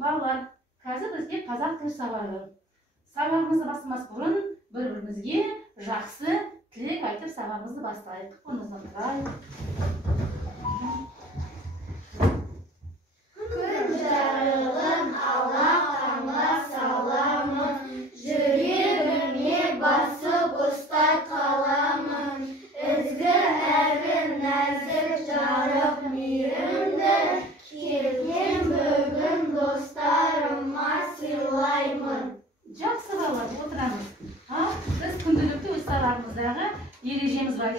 Балалар, қазір бізге қазақ тілі сабағы. Сабағымызды бастамас бұрын бір-бірімізге жақсы тілек айтып сабағымызды бастайық. Оныңыздан тұрайық. Күн жарығын ала қанға саламын, жүрегіме басып ұстай қаламын. Ізгі әрі нәзік жарық мейірімді, келген бүгін достарыма сыйлаймын. Жақсы балалар, отырамыз. Біз күнделікті өз сабағымыздағы ережеміз бар,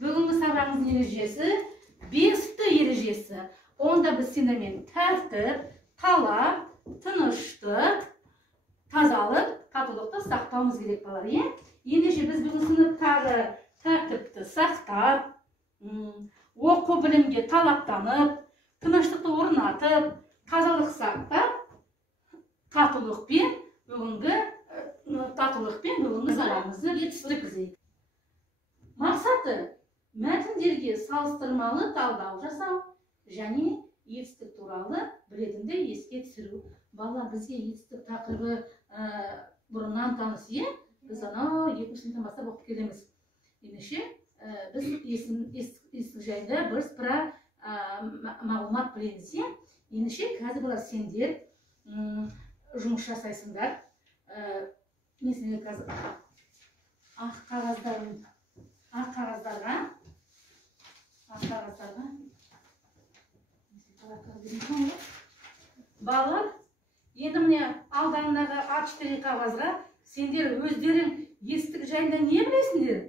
бүгінгі сабағымыздың ережесі бесікті ережесі. Онда біз сендермен тәртіп, талап, тыныштық, тазалық, татулықты сақтауымыз керек балалар. Ендеше біз бүгін сыныптағы тәртіпті сақтап, оқу білімге талаптанып, тыныштықты орнатып, тазалық сақтап, татулықпен бүгінгі сабағымызды өткізейік. Мақсаты мәтіндерге салыстырмалы талдау жасау және етістік туралы білетінді еске түсіру. Балалар, бізге етістік тақырыбы бұрыннан таныс, біз анау 2-ші сыныптан бастап оқып келеміз. Ендеше біз етістік жайында бірсыпыра мағлұмат білеміз. Ендеше қазір балалар сендер жұмыс жасайсыңдар. Несіне қазір ақ қағаздарға балалар, енді міне алдаңдағы А4 қағазға сендер өздерің етістік жайында не білесіңдер?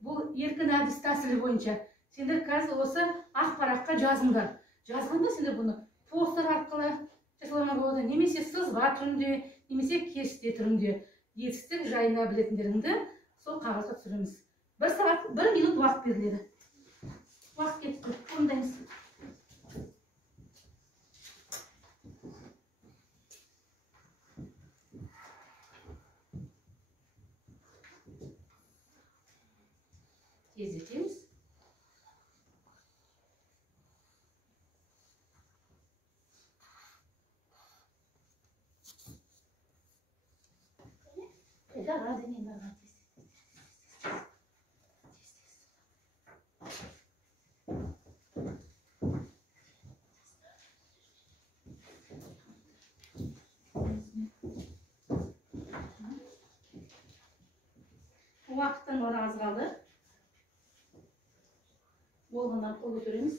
Бұл еркін әдіс тәсілі бойынша сендер қазір осы ақ параққа жазыңдар. Жазғанда сендер бұны постер арқылы жасауға болады, немесе сызба түрінде, немесе кесте түрінде етістік жайына білетіндеріңді сол қағазға түсіреміз. 1 минут уақыт беріледі. Уақыт кетті, орындаймыз. Тездетеміз. Уақыттың орны аз қалды. Болғаннан қол көтереміз.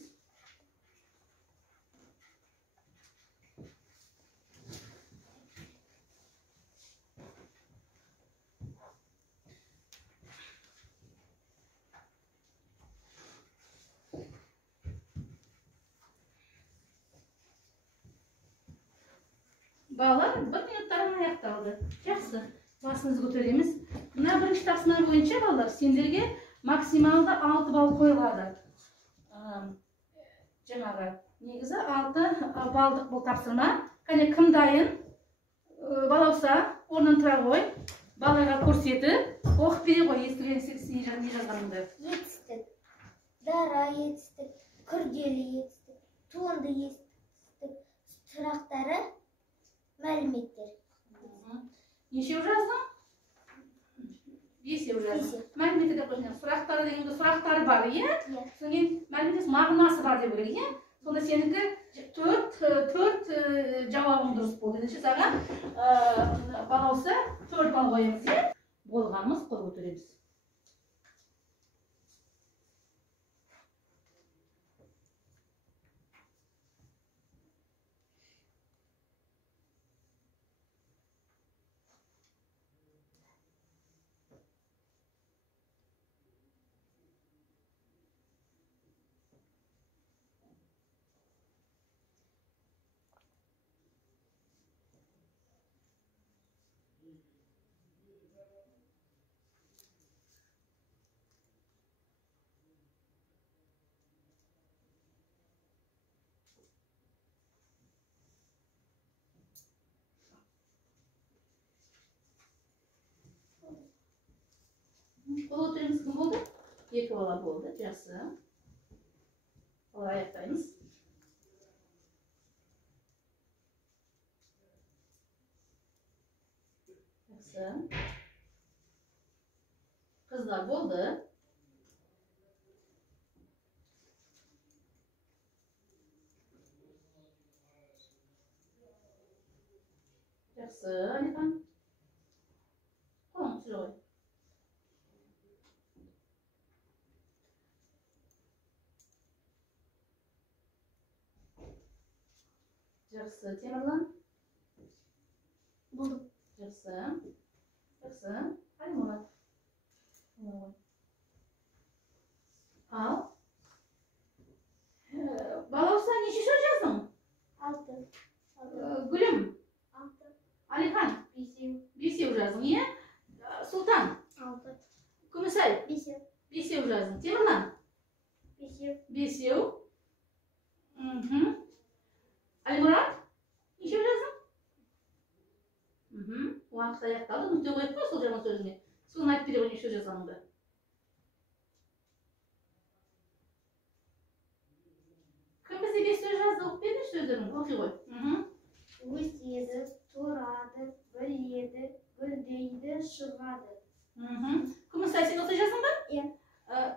Балалар, 1 минуттардан аяқталды. Жақсы. Басымызды көтереміз. Мына бірінші тапсырма бойынша балалар, сендерге максималды 6 балл қойылады. Жаңағы негізі 6 балдық бұл тапсырма. Кәне кім дайын? Балауса, орнын тұра қой. Балаға көрсетіп, оқып бере қой, естіген не жазғаныңды. Етістік, дара етістік, күрделі етістік, туынды етістік, сұрақтары, мәліметтер. Нешеу жаздың? 5 жаздың. Мәліметті де қойшын. Сұрақтары дегенде сұрақтары бар, Сонымен мәліметтес мағынасы бар деп ойлайды, Сонда сенікі 4 жауабың дұрыс болды. Ендеше саған балауса 4 балл қойымыз, Болғанымыз қол көтереміз. 2 bala болды. Жақсы. Олай аяқтаймыз. Жақсы. Қыздар болды. Жақсы, Алихан. Қолың түсіре қой. Жақсы, Темірлан. Болды. Жақсы. Жақсы. Алимурат. Ал. Балауса неше сөз жаздың? 6. Гүлім. 6. Алихан. 5 жаздың, е? Сұлтан. 6. Күмісай. 5. 5 жаздың. Темірлан. 5. 5. Алимурат. Неше жаздың? Уақыт аяқталды. Нүкте қойып қой сол жағын сөзіне. Соны айтып бере ғой неше жазғаныңды. Кім бізде 5 сөз жазды? Оқып беріңізші сөздерін. Оқи ғой. Өседі, тұрады, біледі, гүлдейді, шығады. Күмісай, сен осылай жаздың ба? Иә.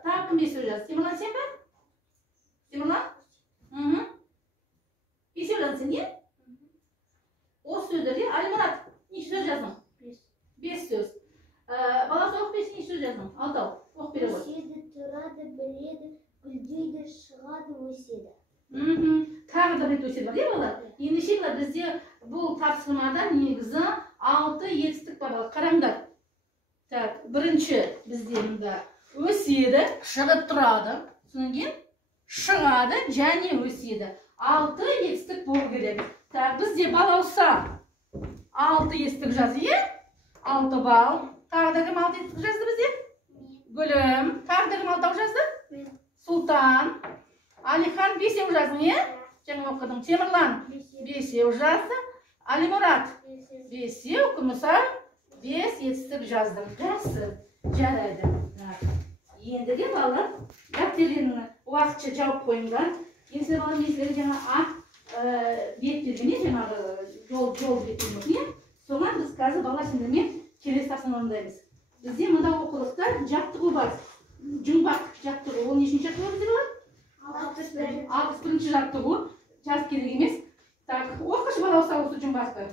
Тағы кім 5 сөз жазды? Темірлан сен ба? Темірлан? 5 сөз жаздың сен, не? Осы сөздерде Алимурат неше сөз жаздың? 5 сөз. Баласы оқып берсін неше сөз жаздың? 6. Оқып бере ғой. Өседі, тұрады, біледі, гүлдейді, шығады, өседі. Тағы да рет өседі бар, е бала? Ендеше бізде бұл тапсырмада негізі 6 етістік бар. Қараңдар. Так, бірінші бізде мұнда өседі, шығып тұрады. Содан кейін шығады және өседі. 6 етістік болу керек. Так, бізде балауса 6 етістік жазды, е? 6 бал. Тағы да кім 6 етістік жазды бізде? Гүлім. Тағы да кім 6 жазды? Сұлтан. Алихан 5 жаздың, е? Жаңа оқыдың. Темірлан 5 жазды. Алимурат 5, Күмісай 5 етістік жаздым. Жақсы. Жарайды. Ендіге балалар дәптерлерін уақытша жауып қойыңдар. Енді балам есілері жаңа ақ беттергене жаңағы жол беттірмек. Соған біз қазір бала сендермен келесі тапсырма орындаймыз. Бізде мұнда оқулықта жаттығу бар. Жұмбақ жаттығу. Ол нешінші жаттығу бізде бар? 61-ші жаттығу. Жазып керек емес. Так, оқышы балауса осы жұмбақты.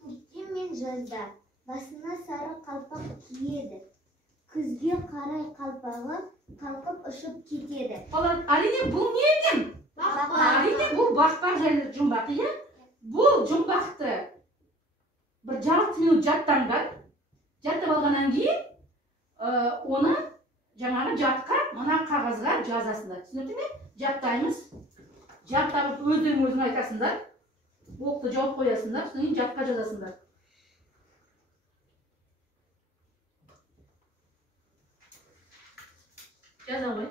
Көктем мен жазда басына сары қалпақ киеді. Күзге қарай қалпағы қалқып ұшып кетеді. Балалар, әрине бұл не екен? Әрине бұл бақпақ жайлы жұмбақ, иә? Бұл жұмбақты бір жарты минут жаттанған. Жаттап алғаннан кейін оны жаңағы жатқа мына қағазға жазасыңдар. Түсінікті ме? Жаттаймыз. Жаттап өзің айтасыңдар. Оқты жауып қоясыңдар. Содан кейін жатқа жазасыңдар. Жаза ғой.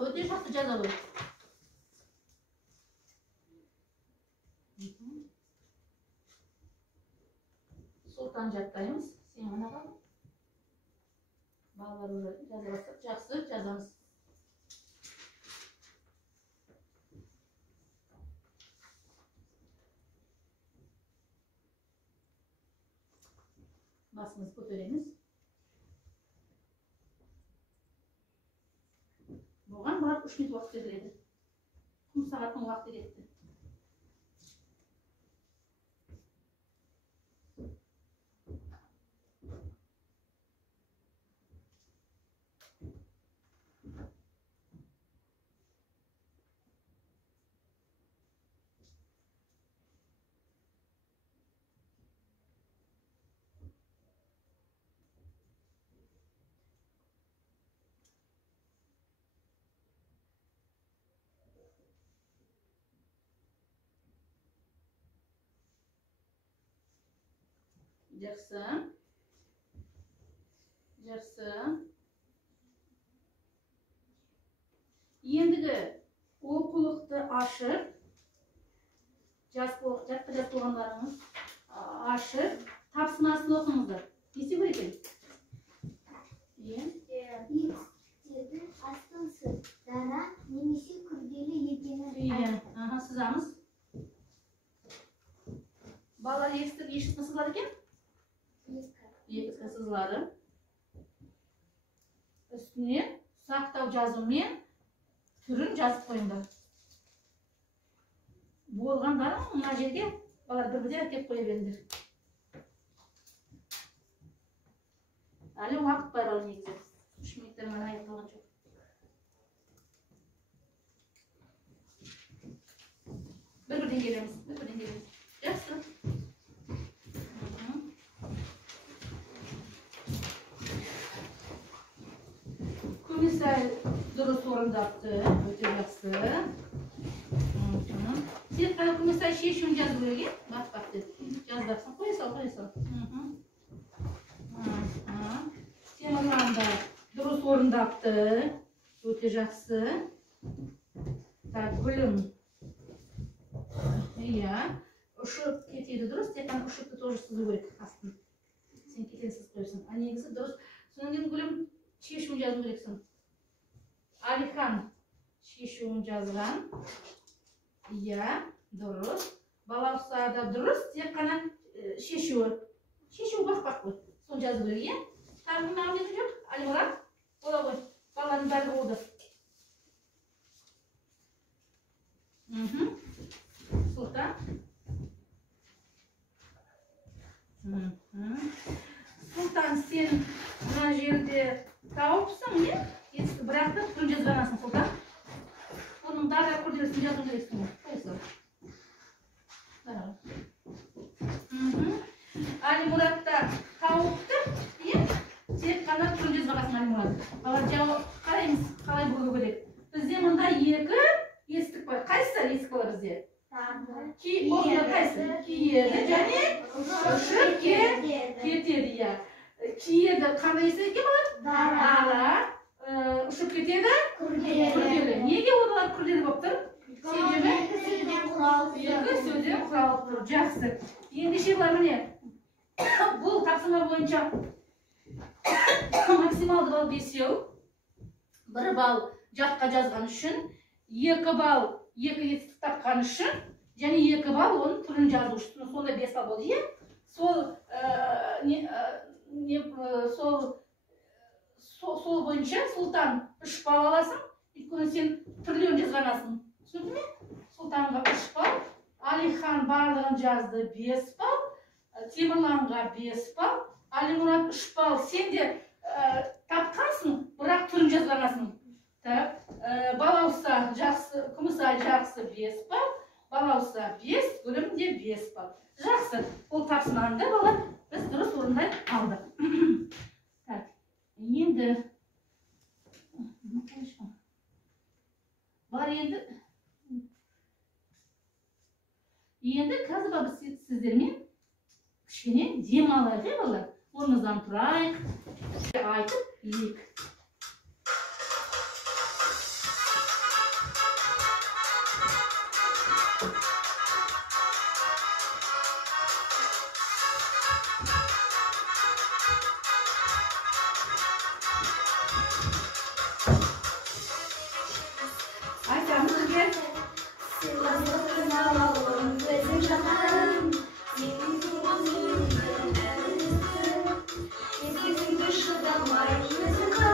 Өте жақсы жаза ғой. Сұлтан жаттаймыз. Сен ғанаға. Балалар уже жаза бастап. Жақсы жазамыз. Басымыз көтереміз. Бұған барып 3 минут уақыт беріледі. Күн сағаттың уақыты кетті. Жақсы. Жақсы. Ендігі оқулықты ашып, жатқа жазып болғандарыңыз ашып, тапсырмасын оқыңыздар. Не істеу керек екен? Екі сызылары. Üstüne sақтау жазумен түрін жазып қойыңдар. Болғандар мына жерге балар бір-бірден әкеп қоя беріңдер. Әлі уақыт бар ал негізі. 3 минуттар ғана аяқталған жоқ. Бір-бірден келеміз. Жақсы. Komiser duru sorundaptı. Öte жақсы. Sen қана комиссар шешуін жазып өрген. Бақ деп. Жаздарсың. Қоя сал. Sen anda duru sorundaptı. Öte жақсы. Так, gülüm. Iya. Ұшып кетеді дұрыс. Тек қана ұшыпты тоже сызу керек астын. Sen кетен сыз қойсың. А негізі дұрыс. Содан кейін gülüm шешуін жазу керексің. Алихан шешуін жазған. Иә, дұрыс. Балаусада дұрыс. Тек қана шешуі. Шешуі бақ қой. Соны жазу керек, иә? Тағы мағаметі жоқ. Алимұрат. Ола ғой. Баланың бәрі болды. Сұлтан. Сұлтан, сен мына жерде тауыпсың, не? Бірақ та түрін жазғанасың, Сұлтан. Оның дара күрделесін жазу керексің. Қойсы. Алимұратта тауыпты, е? Тек қана түрін жазғанасың, Алимұрат. Балар жауап қараймыз, қалай болу керек. Бізде мұнда екі естік бар. Қайсы естік бар бізде? Осында қайсы? Киеді және ұшып кетеді, иә. Киеді қандай естік бар? Дара. Ұшып кетеді? Күрделі. Неге олар күрделі болып тұр? Себебі? Екі сөзден құралып тұр. Жақсы. Ендеше бар міне. Бұл тапсырма бойынша максималды балл 5. 1 балл жатқа жазған үшін, 2 балл екі естік тапқан үшін, және 2 балл оның түрін жазу үшін. Сонда 5 балл болды, е? Сол бойынша Сұлтан 3 балл аласың, өйткені сен түрлерін жазғанасың. Түсінді ме? Сұлтанға 3 балл, Алихан барлығын жазды 5 балл, Темірланға 5 балл, Алимұрат 3 балл. Сен де тапқансың, бірақ түрін жазғанасың. Балауса жақсы, Күмісай жақсы 5 балл, Балауса 5, Гүлім де 5 балл. Жақсы, ол тапсырманы балар біз дұрыс орындай алдық. Енді бар енді қазір біз сіздермен кішкене дем алайық, балар. Орнымыздан тұрайық, айтып ек. Thank you.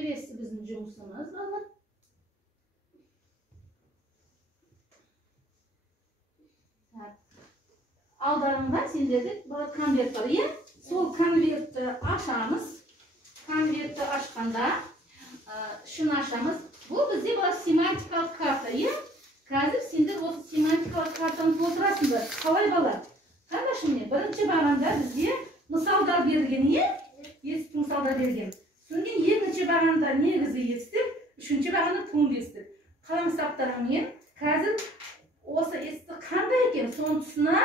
келесі біздің жұмысымыз балалар. Алдарында сендерде конверт бар, иә? Сол конвертті ашамыз. Конвертті ашқанда шын ашамыз. Бұл бізде бала семантикалық карта, иә? Қазір сендер осы семантикалық картаны толтырасыңдар. Қалай бала? Қарашы міне, бірінші бағанда бізде мысалдар берген, иә? Етістік мысалдар берген. Сонымен екінші бағанда негізі етістік, үшінші бағанда туынды етістік. Қаламсаптарымен қазір осы етістік қандай екен, соның тұсына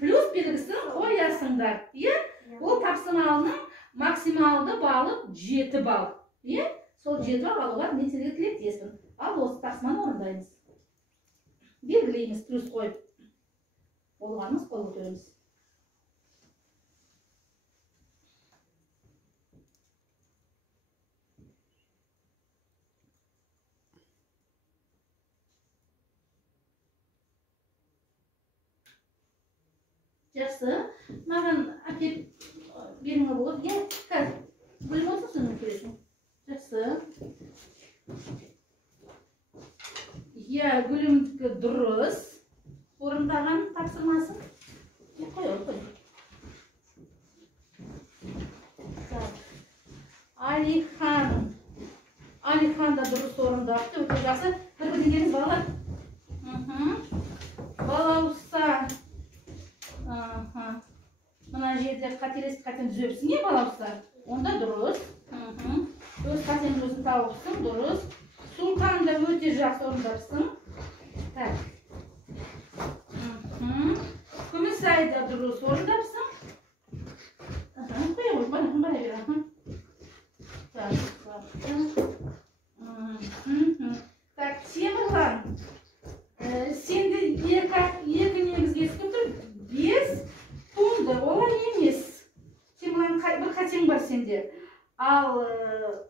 плюс белгісін қоясыңдар, иә? Ол тапсырманың максималды балы 7 балл, иә? Сол 7 балл алуға мен сендерге тілектеспін. Ал осы тапсырманы орындаймыз. Белгілейміз, плюс қойып. Болғанымыз қол көтереміз. Жақсы, маған әкеп беріңе болады. Иә, қазір. Бөлім отырсың көресің. Жақсы. Иә, гүлімдікі дұрыс. Орындаған тапсырмасын. Қой. Алихан да дұрыс орындақты. Өте жақсы. Бір-бірін келіңіз балалар. Балауса. Мына жерде қателесіп қатын түзепсің, не балауса? Онда дұрыс. Өз қатен өзін тауыпсың, дұрыс. Сұлтан да өте жақсы орындапсың. Так. Күмісай да дұрыс орындапсың. Қоя ғой, бара бер. Так, Темірлан. Сенде екі негізге ескіп тұр. 5 туынды, олай емес. Темірлан, бір қатең бар сенде. Ал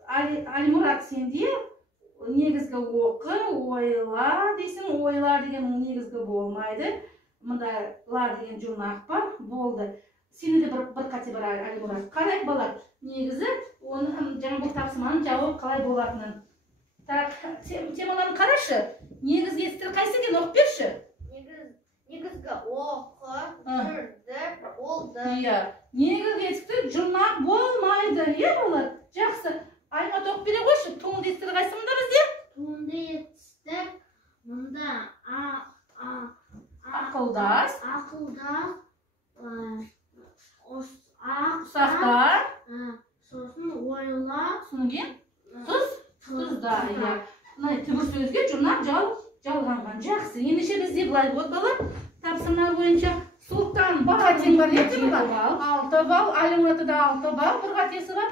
Алимұрат сенде негізгі оқы, ойла дейсің, ойла деген негізгі болмайды. Мұнда ла деген жұрнақ бар, болды. Сенде бір қате бар Алимұрат. Қарайық балар, негізі жаңа бұл тапсырманың жауап қалай болатынын. Так, Темірлан қарашы, негізгі естір қайсы екен, оқып берші. Негізгі оқы, жүрді, болды. Иә, негізгі естір жұрнақ болмайды, иә балар? Жақсы. Аймат оқып бере қойшы, туынды естір қайсы мұнда бізде? Туынды естір, мұнда Ақылдас. Ұсақтар. Сосын ойла. Сосын тұзда. Түбір сөзге жұрнақ жалғанған. Жақсы. Ендеше бізде бұлай болады балар. Тапсырма бойынша Сұлтан бар қатен бар, не деп бар? 6 балл, Алимұраты да 6 балл, бір қатесі бар.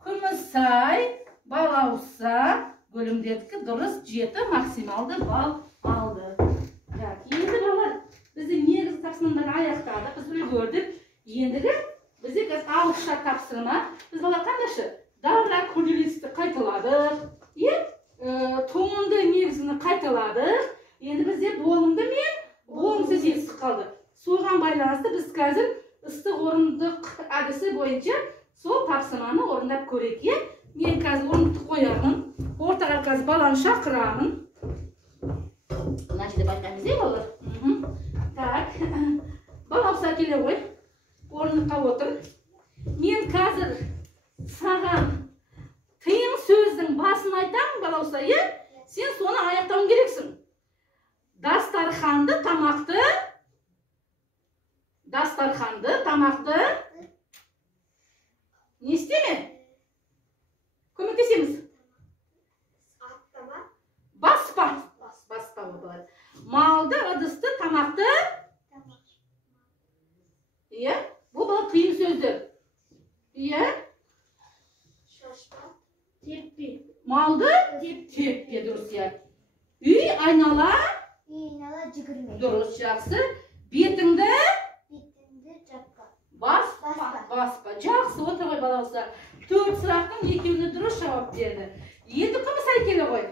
Күмісай, балауса, гүлімдердікі дұрыс 7 максималды балл алды. Енді балар, бізде негізгі тапсырмалар аяқтады, біз үлгердік. Ендігі бізде ауызша тапсырма. Біз балар қандашы? Дара көделесті қайталадық, туынды негізіні қайталадық. Енді бізде болымды мен болымсыз естік қалды. Соған байланысты біз қазір ыстық орындық әдісі бойынша сол тапсырманы орындап көрейік. Мен қазір орындықты қоямын. Ортаға қазір баланы шақырамын. Мына жерде байқаймыз, балалар? Так, балауса келе ғой. Орындыққа отыр. Мен қазір саған тыйым сөздің басын айтам, балауса, сен соны аяқтауын керексің. Дастарханды, тамақты, не істеме? Көмектесеміз? Баспа болады. Малды, ыдысты, тамақты. Бұл бала тыйым сөзді. Теппе. Малды? Теппе, дұрыс. Үй айнала? Жүгірме. Дұрыс, жақсы. Бетіңді? Жаппа. Баспа. Жақсы, отыр ғой балауса. 4 сұрақтың екеуіне дұрыс жауап берді. Енді Күмісай келе ғой.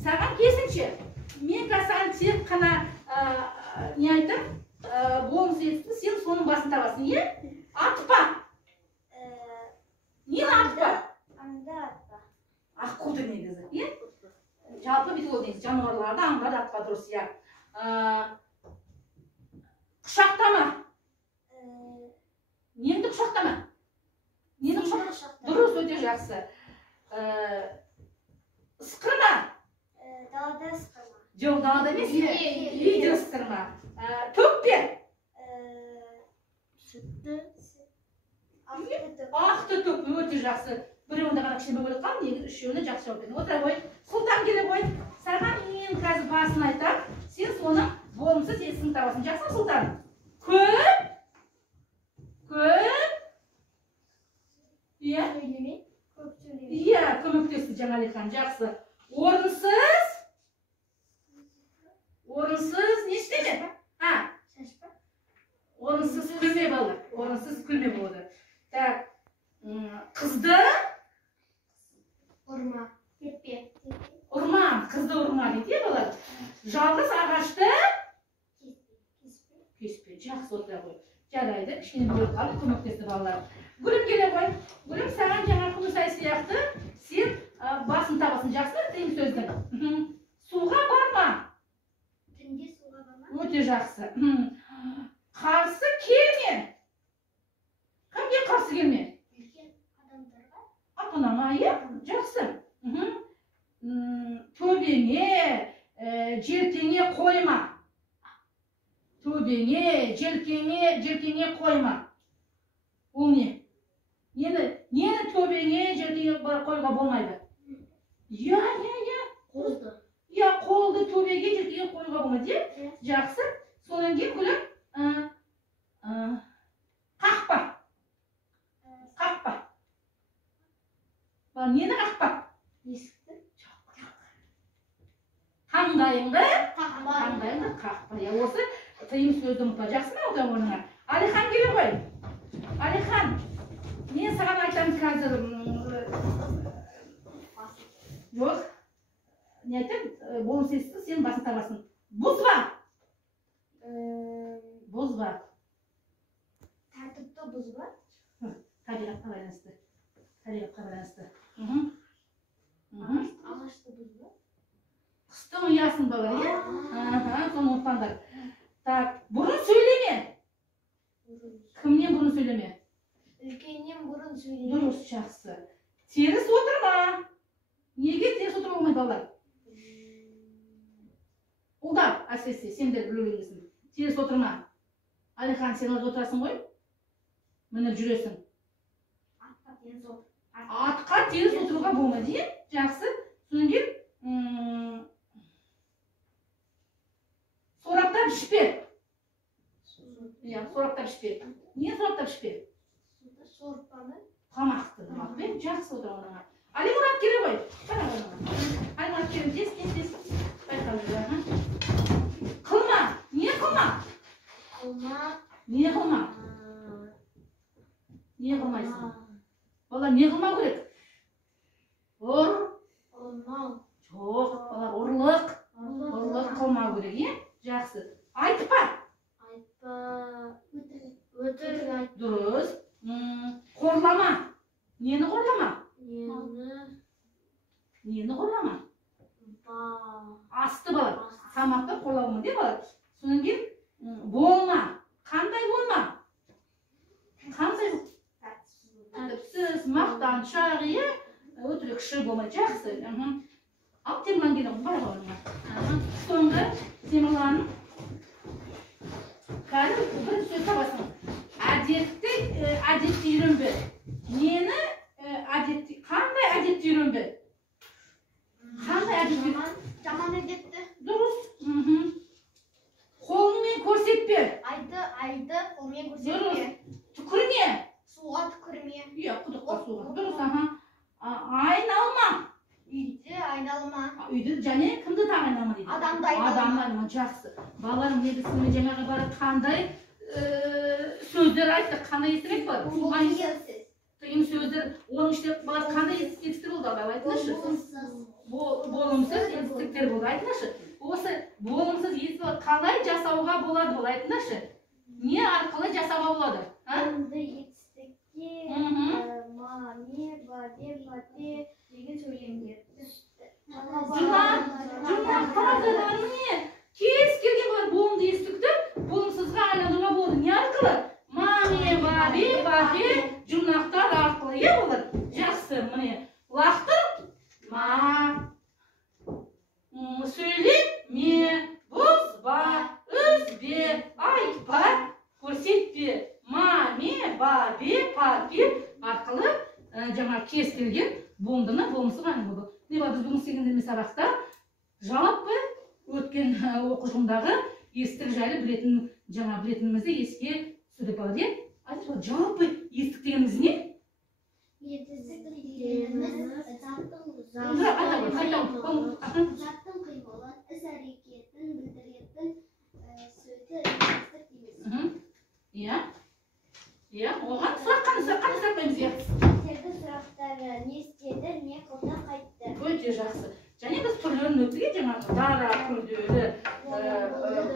Саған кесінші. Мен саған тек қана не айтым? Болымсыз етсін, сен соның басын табасың, Атпа. Нені атпа? Аңды атпа. Аққуды жануарларды аңғаратпа дұрыс, иә. Құшақтама. Неңді құшақтама? Нені құшақтама? Дұрыс, өте жақсы. Ысқырма. Далада ысқырма. Жоқ, далада емес, үйде ысқырма. Төкпе. Сүтті. Ақты төкпе, өте жақсы. Біреуінде ғана кішкене бөліп қалды, негізі үшеуіне жақсы жауап бердің. Отыра қой. Сұлтан келе қой. Саған мен қазір басын айтам. Сен соның болымсыз есігін табасың. Жақсы ма, Сұлтан? Көп. Иә? Сөйлеме. Көп сөйлеме. Иә, көмектесті Жаңалихан. Жақсы. Орынсыз. Орынсыз не істеме? Шашпа. Орынсыз күлме бала. Орынсыз күлме болды. Так. Қызды Ұрма. Теппе. ұрма. Қызды ұрма дейді, бала. Жалғыз ағашты кеспе. Жақсы, отыра қой. Жарайды, кішкене бөліп қалып көмектесті балалар. Гүлім келе қой. Гүлім, саған жаңа Күмісай сияқты сен басын табасың. Жақсы ма тыйым сөздің? Суға барма. Түнде суға барма. Өте жақсы. Қарсы келме. Кімге қарсы келме? Үлкен адамдарға. Ата-анаңа, иә? Жақсы. Төбеңе, желкеңе қойма. Төбеңе, желкеңе қойма. Ол не? Нені төбеңе, желкеңе қойға болмайды? Иә. Қолды. Иә, қолды төбеге, желкеңе қойға болмайды. Жақсы. Содан кейін Гүлім, қақпа. Нені қақпа? Есікті. Таңдайыңды қақпа. Осы тыйым сөзді ұмытпа. Жақсы ма одан орныңа? Алихан келе қой. Алихан, мен саған айтамын қазір. Жоқ. Не айтам? Болымсызды сен басын табасың. Бұзба. Тәртіпті бұзба. Табиғатқа байланысты. Ағашты бұзба. Құстың ұясын бала, е? Соны ұмытпаңдар. Так, бұрын сөйлеме. Кімнен бұрын сөйлеме? Үлкеннен бұрын сөйлеме. Дұрыс, жақсы. Теріс отырма. Неге теріс отырма болмайды балалар? Ұлдар, әсіресе, сендер білуіңізсің. Теріс отырма. Алихан, сен орда отырасың ғой? Мініп жүресің. Атқа теріс отыруға болмайды, е? Жақсы. Содан кейін сораптап ішпе. Сораптап ішпе. Не сораптап ішпе? Сорпаны. Тамақты. Жақсы отыр оныңа. Алимұрат келе ғой. Алимұрат келе. Тез. Қылма. Не қылма? Не қылма? Не қылмайсың? Бала не қылмау керек? Ұрмау. Жоқ, бала ұрлық қылмау керек, е? Жақсы. Айтпа. Өтірік айт. Дұрыс. Қорлама. Нені қорлама? Нені қорлама? Асты бала. Самақты қорлауымын де бала. Содан кейін болма. Қандай болма? Тәртіпсіз, мақтаншақ, е? Өтірікші болмайды. Жақсы. Ал Темірлан келе ғой, бара орныңа. Соңғы Темірлан. Қазір бір сөз табасың. Әдетті үйренбе. Нені қандай әдетті үйренбе? Жаман әдетті. Дұрыс. Қолыңмен көрсетпе. Айды қолмен Дұрыс. көрсетпе. Түкірме. Суға түкірме. Иә, құдыққа суға. Дұрыс, айналма. Үйді айналма. Үйді және кімді тағайналма дейді? Адамды айналма. Адамды айналма. Жақсы. Балаларым негізінде жаңағы бары қандай сөздер айтты, қандай естімек бар? Тыйым сөздер, оның ішінде бары қандай естістіктер болды? Айтыңызшы. Болымсыз естістіктер болды. Айтыңызшы. Осы болымсыз естістіктер қалай жасауға болады? Айтыңызшы. Не арқылы жасауға болады? деген сөйлемдер. арқылы жаңа кез келген болымдыны болмысы ғана болды. Не бар, біз бүгін 8-ші сабақта жалпы өткен оқу жылындағы естік жайлы білетінімізді еске түсіріп алды. Айтып, жалпы естік дегеніміз не? Естік дегеніміз заттың қимылын, іс-әрекетін білдіретін сөзді естік дейміз. Иә, оған сұрақ қоймыз. Терді сұрақтары не істеді, не қылды, қайтты. Өте жақсы. Және біз түрлерін өттіге жаңағы дара, күрделі,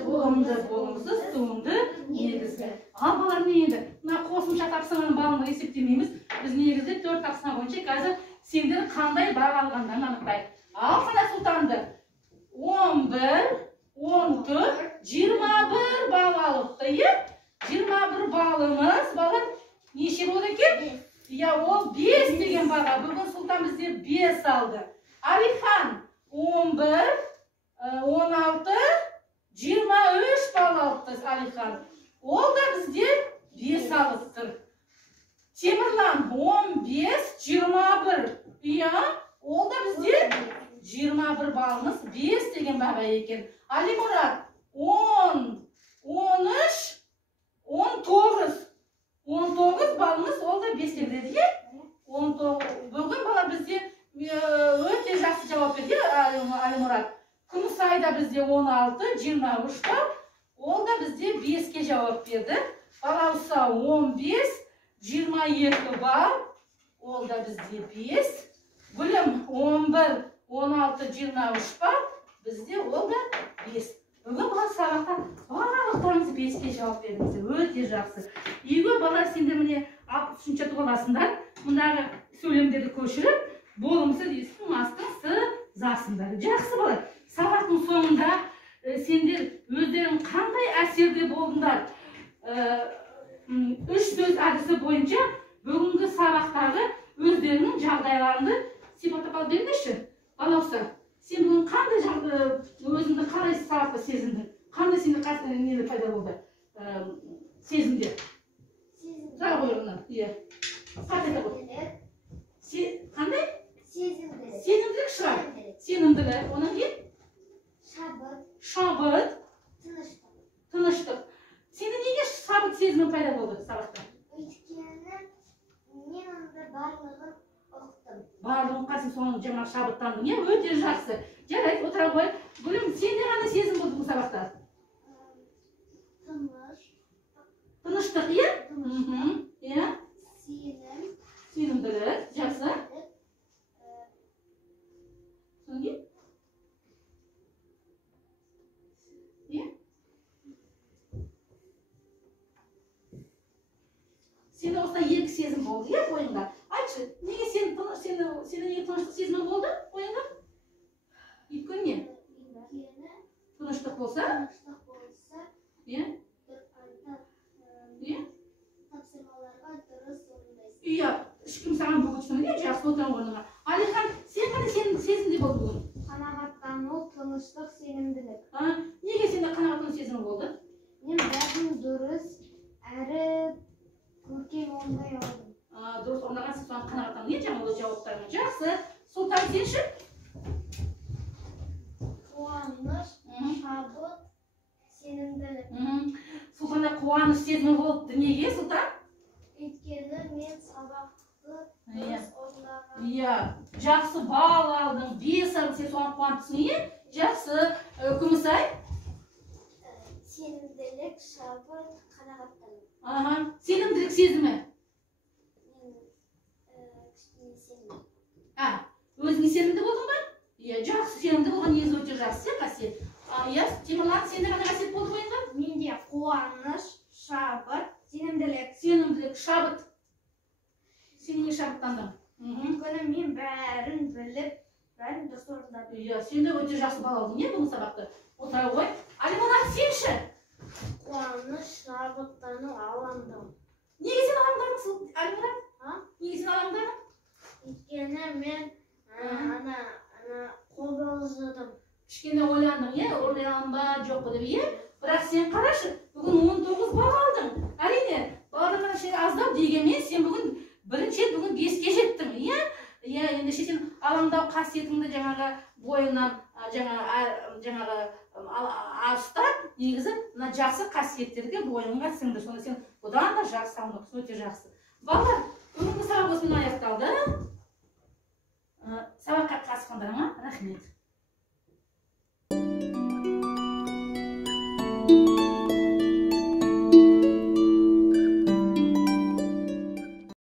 толымды, болымсыз, туымды, негізгі. Ал балар не еді? Мына қосымша тапсырманың балымды есептемейміз. Біз негізді 4 тапсырма бойынша қазір сендер қандай баға алғандарын анықтайық. Ал қана сұлтанды 11, 14, 21 бал алыпты. 21 балымыз, балар неше болды екен? Ол 5 деген баға. Бүгін сұлтан бізде 5 алды. Алихан 11, 16, 23 бал алыпты Алихан. Ол да бізде 5 алыптыр. Темірлан 15, 21. Ол да бізде 21 балымыз 5 деген баға екен. Алимұрат 10, 13, 19 балымыз, ол да 5 береді. 19. Бүгін бала бізде өте жақсы жауап берді Алимұрат. Күмісайда бізде 16, 23 бал. Ол да бізде 5-ке жауап берді. Балауса 15, 22 бал. Ол да бізде 5. Гүлім 11, 16, 23 бал. Бізде ол да 5. Бүгін бала сабақта барлықтарыңыз 5-ке жауап бердіңіз. Өте жақсы. Үйге бала сендер міне 63 боласыңдар. Мұндағы сөйлемдерді көшіріп, болымсыз, естің, засыңдар. Жақсы бала. Сабақтың соңында сендер өздерің қандай әсерде болдыңдар? 3 сөз әдісі бойынша бүгінгі сабақтағы өздерінің жағдайларында сипаттап алып беріңдерші. Балауса, сен бүгін қандай өзіңді қалай сабақта сезіндің? Қандай сенде нелі пайда болды? Сезімдер. Жағы қойғына. Қандай? Сезімділік. Сенімділік шығар. Сенімділік. Оның не? Шабыт. Тыныштық. Сенде неге шабыт сезімі пайда болды сабақта? Өйткені мен онда барлығын ұқтым. Барлығын қасым соның жаңа шабыттандың. Өте жақсы. Жарайды, отыра қой. Гүлім, сенде қандай сезім болды бұл сабақта? Тыныштық, иә? Иә? Сенімділік. Жақсы. Соңғы? Иә? Сенде осында екі сезім болды, иә, ойыңда? Айтшы, неге сенде неге тыныштық сезімі болды ойыңда? Өйткені не? Тыныштық болса? Иә? Тапсырмаларға дұрыс орындайсың. Иә, ешкім саған бөгетшімін, жақсы отырған орныңа. Алихан, сен қандай сезімде болды бүгін? Қанағаттану, тыныштық, сенімділік. Неге сенде қанағаттану сезімі болды? Мен бәрін дұрыс әрі көркем орындай алдым. Дұрыс орындаған сен соған қанағаттану, не жаңағы жауаптарыңа? Жақсы. Сұлтан, сенші? Қуаныш, шабыт, сенімділік. Сұлтанда қуаныш сезімі болды. Неге, Сұлтан? Өйткені мен сабақты дұрыс орындаған. Иә, жақсы бал алдың, 5 алдың, сен соған қуантысың, жақсы. Күмісай? Сенімділік, шабыт, қанағаттану. Сенімділік сезімі? Кішкене сенім. Өзіңе сенімді болдың ба? Иә, жақсы сенімді болған негізі өте жақсы, қасиет. Иә, Темірлан, сенде қандай қасиет болды ойыңда? Менде қуаныш, шабыт, сенімділік. Сенімділік, шабыт. Сен неге шабыттандың? Өйткені мен бәрін біліп, бәрін дұрыс орындадым. Иә, сен де өте жақсы бал алдың, бүгін сабақты? Отыра ғой. Алимұрат, сенші? Қуаныш, шабыттану, алаңдау. Неге сен алаңдадың, Алимұрат? Неге сен алаңдадың? Өйткені мен қобалжыдым. Кішкене ойландың, ойланба жоқ деп, бірақ сен қарашы, бүгін 19 бал алдың. Әрине, балаларға аздау дегенмен сен бүгін бірінші ендеше сен алаңдау қасиетіңді жаңағы бойыңнан жаңағы алыста негізі мына жақсы қасиеттерге бойыңға сіңді. Сонда сен бұдан да жақсы салмақсың, өте жақсы. Балалар, бүгінгі сабақ осымен аяқталды. Сабаққа қатысқандарыңа рахмет.